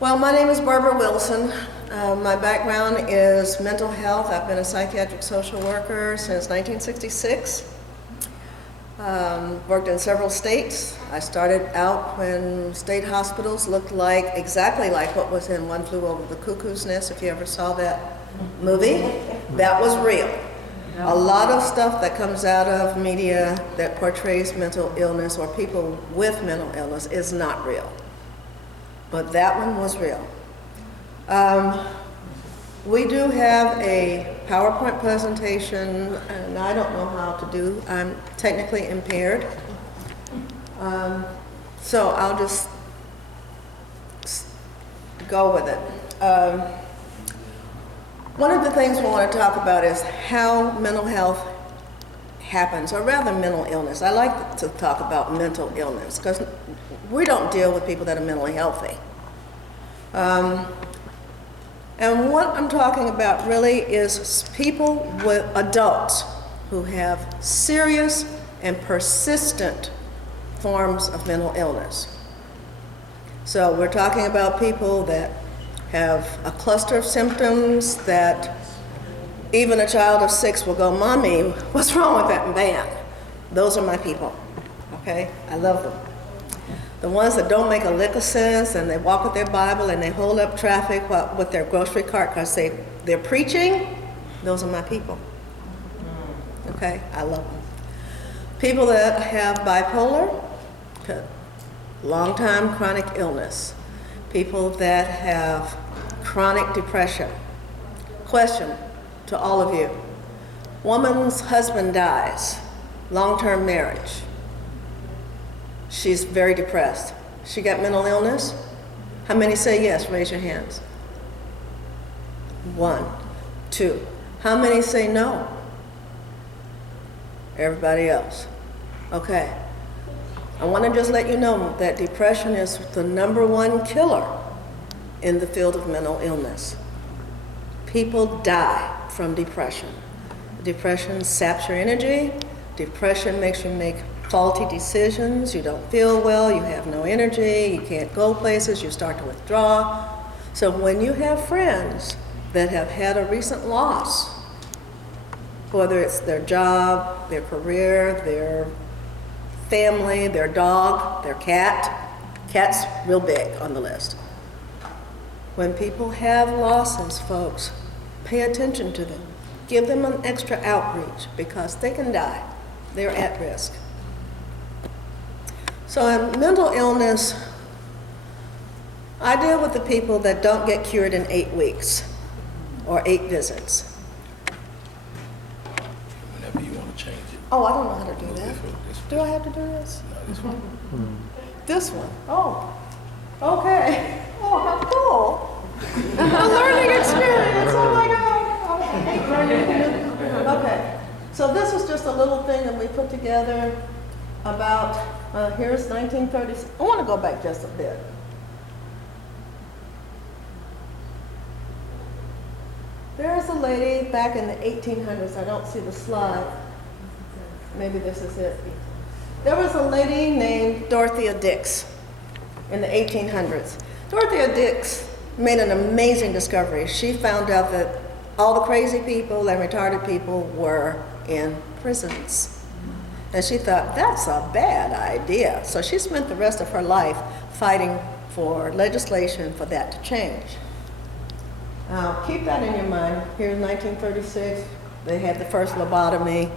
Well, my name is Barbara Wilson. My background is mental health. I've been a psychiatric social worker since 1966. Worked in several states. I started out when state hospitals looked exactly like what was in One Flew Over the Cuckoo's Nest, if you ever saw that movie. That was real. A lot of stuff that comes out of media that portrays mental illness or people with mental illness is not real. But that one was real. We do have a PowerPoint presentation, and I don't know how to do. I'm technically impaired. So I'll just go with it. One of the things we want to talk about is how mental health happens, or rather mental illness. I like to talk about mental illness because we don't deal with people that are mentally healthy. And what I'm talking about really is people with adults who have serious and persistent forms of mental illness. So we're talking about people that have a cluster of symptoms that even a child of 6 will go, "Mommy, what's wrong with that man?" Those are my people, okay? I love them. The ones that don't make a lick of sense and they walk with their Bible and they hold up traffic with their grocery cart because they're preaching, those are my people, okay? I love them. People that have bipolar, long-time chronic illness. People that have chronic depression. Question to all of you. Woman's husband dies, long-term marriage. She's very depressed. She got mental illness? How many say yes? Raise your hands. 1, 2. How many say no? Everybody else. Okay. I want to just let you know that depression is the #1 killer in the field of mental illness. People die from depression. Depression saps your energy. Depression makes you make faulty decisions. You don't feel well. You have no energy. You can't go places. You start to withdraw. So when you have friends that have had a recent loss, whether it's their job, their career, their family, their dog, their cat. Cat's real big on the list. When people have losses, folks, pay attention to them. Give them an extra outreach because they can die. They're at risk. So in mental illness, I deal with the people that don't get cured in 8 weeks or 8 visits. Whenever you want to change it. Oh, I don't know how to do that. Do I have to do this? No, this one. This one? Oh, okay. Oh, how cool. A learning experience, oh my God. Okay, so this is just a little thing that we put together about, here's 1930s. I want to go back just a bit. There's a lady back in the 1800s, I don't see the slide. Maybe this is it. There was a lady named Dorothea Dix in the 1800s. Dorothea Dix made an amazing discovery. She found out that all the crazy people and retarded people were in prisons. And she thought, that's a bad idea. So she spent the rest of her life fighting for legislation for that to change. Now, keep that in your mind. Here in 1936, they had the first lobotomy.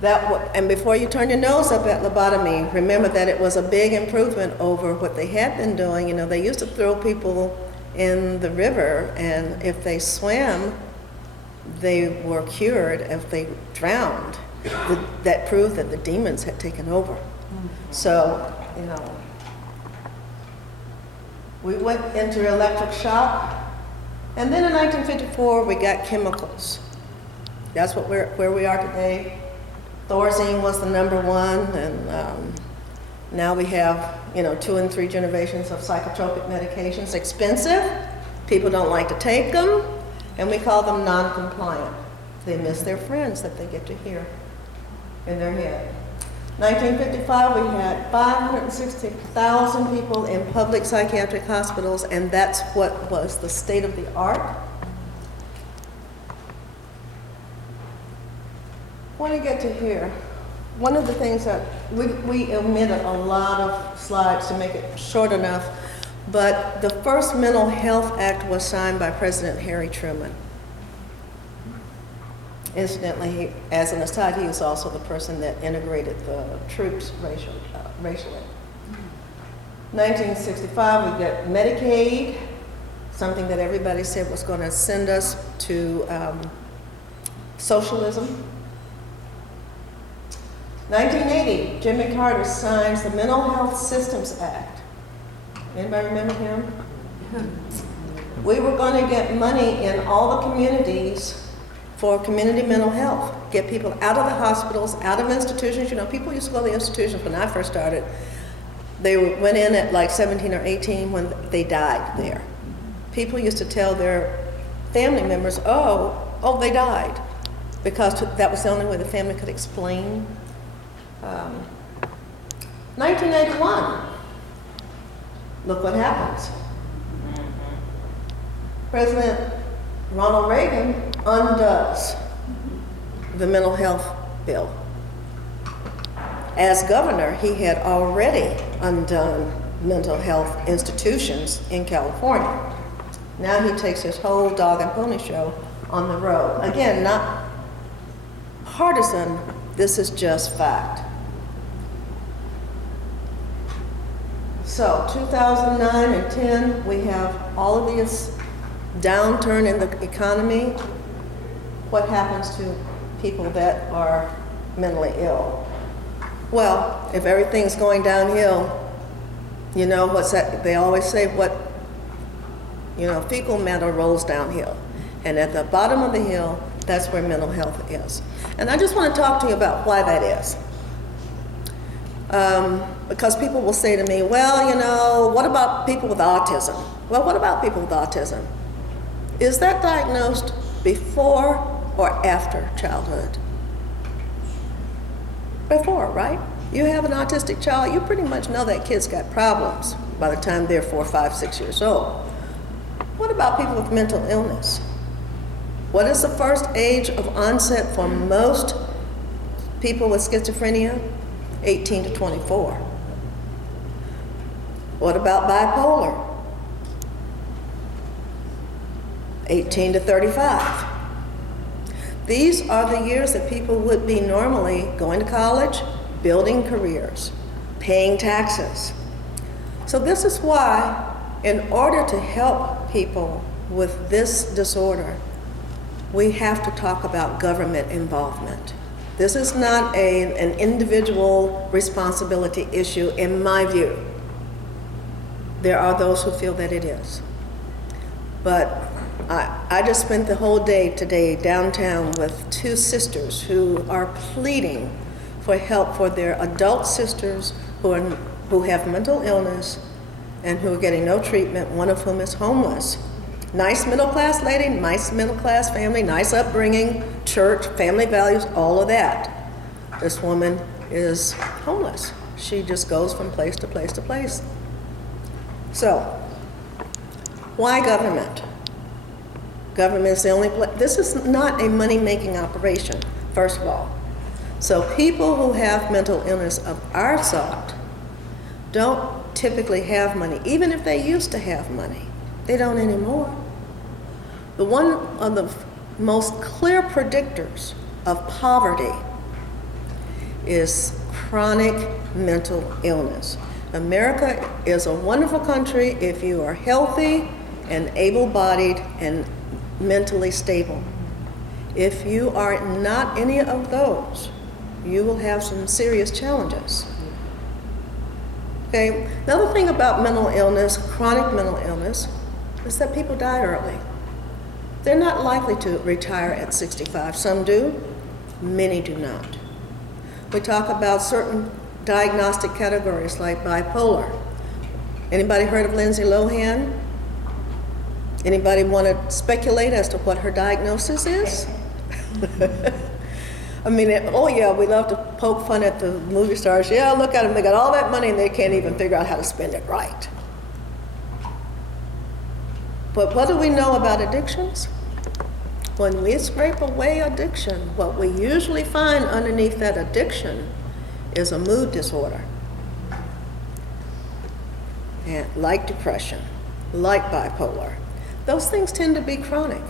And before you turn your nose up at lobotomy, remember that it was a big improvement over what they had been doing. You know, they used to throw people in the river, and if they swam, they were cured. If they drowned, that proved that the demons had taken over. So, you know, we went into electric shock, and then in 1954, we got chemicals. That's where we are today. Thorazine was the #1, and now we have, 2 and 3 generations of psychotropic medications. Expensive, people don't like to take them, and we call them non-compliant. They miss their friends that they get to hear in their head. 1955, we had 560,000 people in public psychiatric hospitals, and that's what was the state of the art. When I get to here, one of the things that we omitted a lot of slides to make it short enough, but the first Mental Health Act was signed by President Harry Truman. Incidentally, as an aside, he was also the person that integrated the troops racially. 1965, we got Medicaid, something that everybody said was going to send us to socialism. 1980, Jimmy Carter signs the Mental Health Systems Act. Anybody remember him? We were going to get money in all the communities for community mental health, get people out of the hospitals, out of institutions. You know, people used to go to the institutions when I first started. They went in at like 17 or 18 when they died there. People used to tell their family members, oh, they died, because that was the only way the family could explain. 1981, look what happens. President Ronald Reagan undoes the mental health bill. As governor, he had already undone mental health institutions in California. Now he takes his whole dog and pony show on the road. Again, not partisan, this is just fact. So 2009 and 10, we have all of this downturn in the economy. What happens to people that are mentally ill? Well, if everything's going downhill, you know what's that? They always say fecal matter rolls downhill. And at the bottom of the hill, that's where mental health is. And I just want to talk to you about why that is. Because people will say to me, well, what about people with autism? Well, what about people with autism? Is that diagnosed before or after childhood? Before, right? You have an autistic child, you pretty much know that kid's got problems by the time they're 4, 5, 6 years old. What about people with mental illness? What is the first age of onset for most people with schizophrenia? 18 to 24. What about bipolar? 18 to 35. These are the years that people would be normally going to college, building careers, paying taxes. So this is why, in order to help people with this disorder, we have to talk about government involvement. This is not an individual responsibility issue, in my view. There are those who feel that it is. But I just spent the whole day today downtown with 2 sisters who are pleading for help for their adult sisters who have mental illness and who are getting no treatment, one of whom is homeless. Nice middle-class lady, nice middle-class family, nice upbringing, church, family values, all of that. This woman is homeless. She just goes from place to place to place. So, why government? Government is the only place. This is not a money-making operation, first of all. So people who have mental illness of our sort don't typically have money. Even if they used to have money, they don't anymore. One of the most clear predictors of poverty is chronic mental illness. America is a wonderful country if you are healthy and able-bodied and mentally stable. If you are not any of those, you will have some serious challenges. Okay, another thing about mental illness, chronic mental illness, is that people die early. They're not likely to retire at 65. Some do, many do not. We talk about certain diagnostic categories like bipolar. Anybody heard of Lindsay Lohan? Anybody want to speculate as to what her diagnosis is? I mean, oh yeah, we love to poke fun at the movie stars. Yeah, look at them, they got all that money and they can't even figure out how to spend it right. But what do we know about addictions? When we scrape away addiction, what we usually find underneath that addiction is a mood disorder. And like depression, like bipolar. Those things tend to be chronic.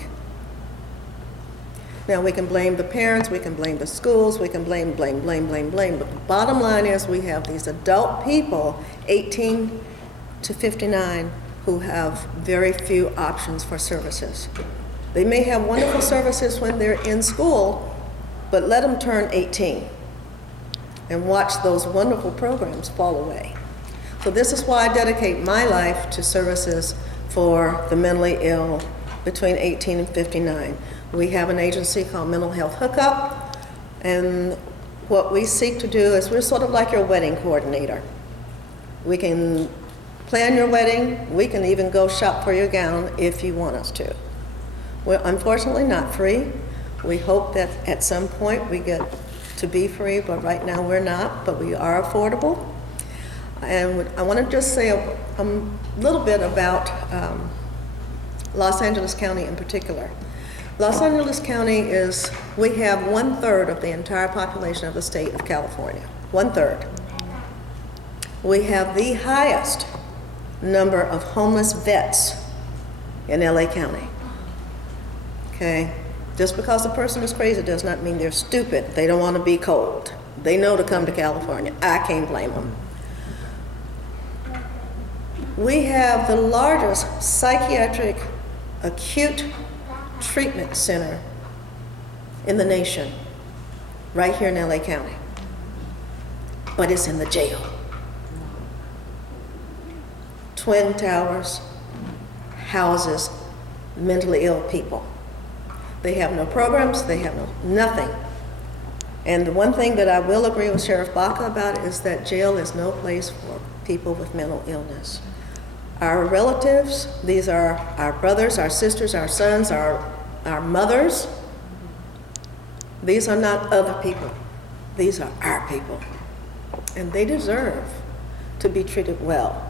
Now we can blame the parents, we can blame the schools, we can blame. But the bottom line is we have these adult people, 18 to 59, who have very few options for services. They may have wonderful services when they're in school, but let them turn 18 and watch those wonderful programs fall away. So this is why I dedicate my life to services for the mentally ill between 18 and 59. We have an agency called Mental Health Hookup, and what we seek to do is we're sort of like your wedding coordinator. We can plan your wedding, we can even go shop for your gown if you want us to. We're unfortunately not free. We hope that at some point we get to be free, but right now we're not, but we are affordable. And I want to just say a little bit about Los Angeles County in particular. Los Angeles County we have 1/3 of the entire population of the state of California, 1/3. We have the highest number of homeless vets in LA County. Okay, just because a person is crazy does not mean they're stupid. They don't want to be cold. They know to come to California. I can't blame them. We have the largest psychiatric acute treatment center in the nation, right here in LA County, but it's in the jail. Twin Towers houses mentally ill people. They have no programs, they have nothing. And the one thing that I will agree with Sheriff Baca about is that jail is no place for people with mental illness. Our relatives, these are our brothers, our sisters, our sons, our mothers. These are not other people. These are our people. And they deserve to be treated well.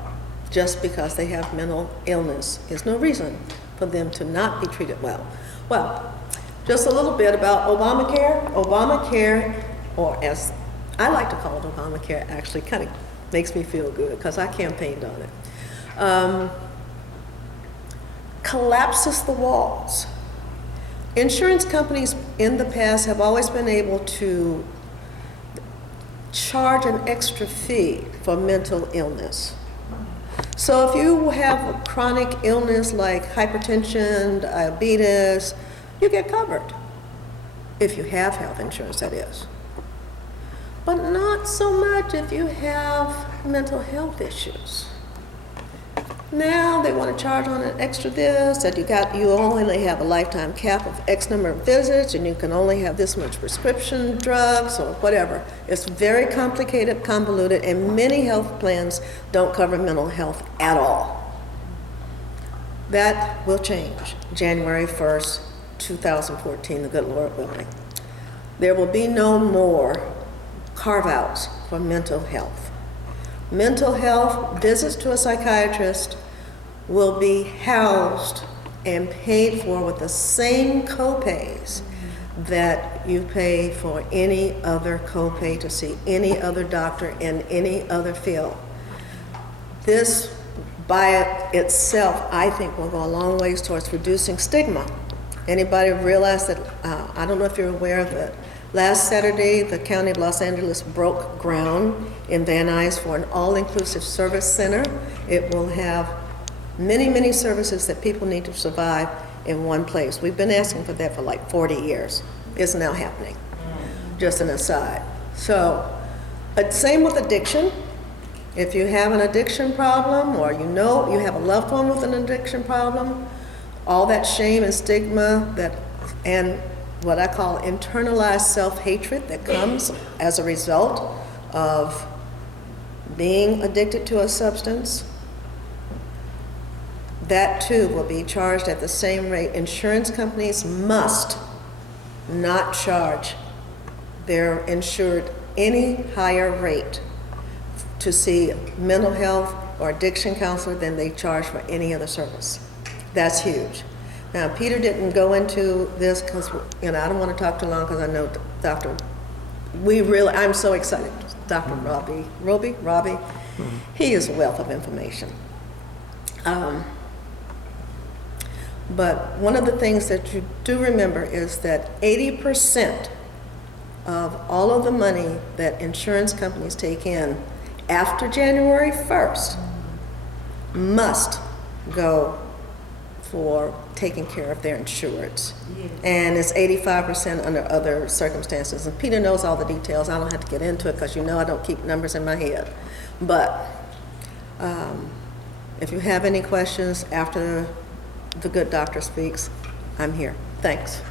Just because they have mental illness is no reason for them to not be treated well. Well, just a little bit about Obamacare. Obamacare, or as I like to call it Obamacare, actually kind of makes me feel good because I campaigned on it. Collapses the walls. Insurance companies in the past have always been able to charge an extra fee for mental illness. So if you have a chronic illness like hypertension, diabetes, you get covered. If you have health insurance, that is. But not so much if you have mental health issues. Now they want to charge on an extra this, that you only have a lifetime cap of X number of visits, and you can only have this much prescription drugs or whatever. It's very complicated, convoluted, and many health plans don't cover mental health at all. That will change January 1st, 2014, the good Lord willing. There will be no more carve-outs for mental health. Mental health visits to a psychiatrist will be housed and paid for with the same copays that you pay for any other copay to see any other doctor in any other field. This by itself, I think, will go a long ways towards reducing stigma. Anybody realize that, I don't know if you're aware of it, last Saturday, the County of Los Angeles broke ground in Van Nuys for an all-inclusive service center. It will have many, many services that people need to survive in one place. We've been asking for that for like 40 years. It's now happening, just an aside. So, but same with addiction. If you have an addiction problem, or you know you have a loved one with an addiction problem, all that shame and stigma and what I call internalized self-hatred that comes as a result of being addicted to a substance, that too will be charged at the same rate. Insurance companies must not charge they're insured any higher rate to see mental health or addiction counselor than they charge for any other service. That's huge. Now, Peter didn't go into this because, I don't want to talk too long because I know Dr. I'm so excited. Dr. Robbie, he is a wealth of information. But one of the things that you do remember is that 80% of all of the money that insurance companies take in after January 1st must go for taking care of their insureds. Yes. And it's 85% under other circumstances. And Peter knows all the details. I don't have to get into it because I don't keep numbers in my head. But if you have any questions after the good doctor speaks, I'm here. Thanks.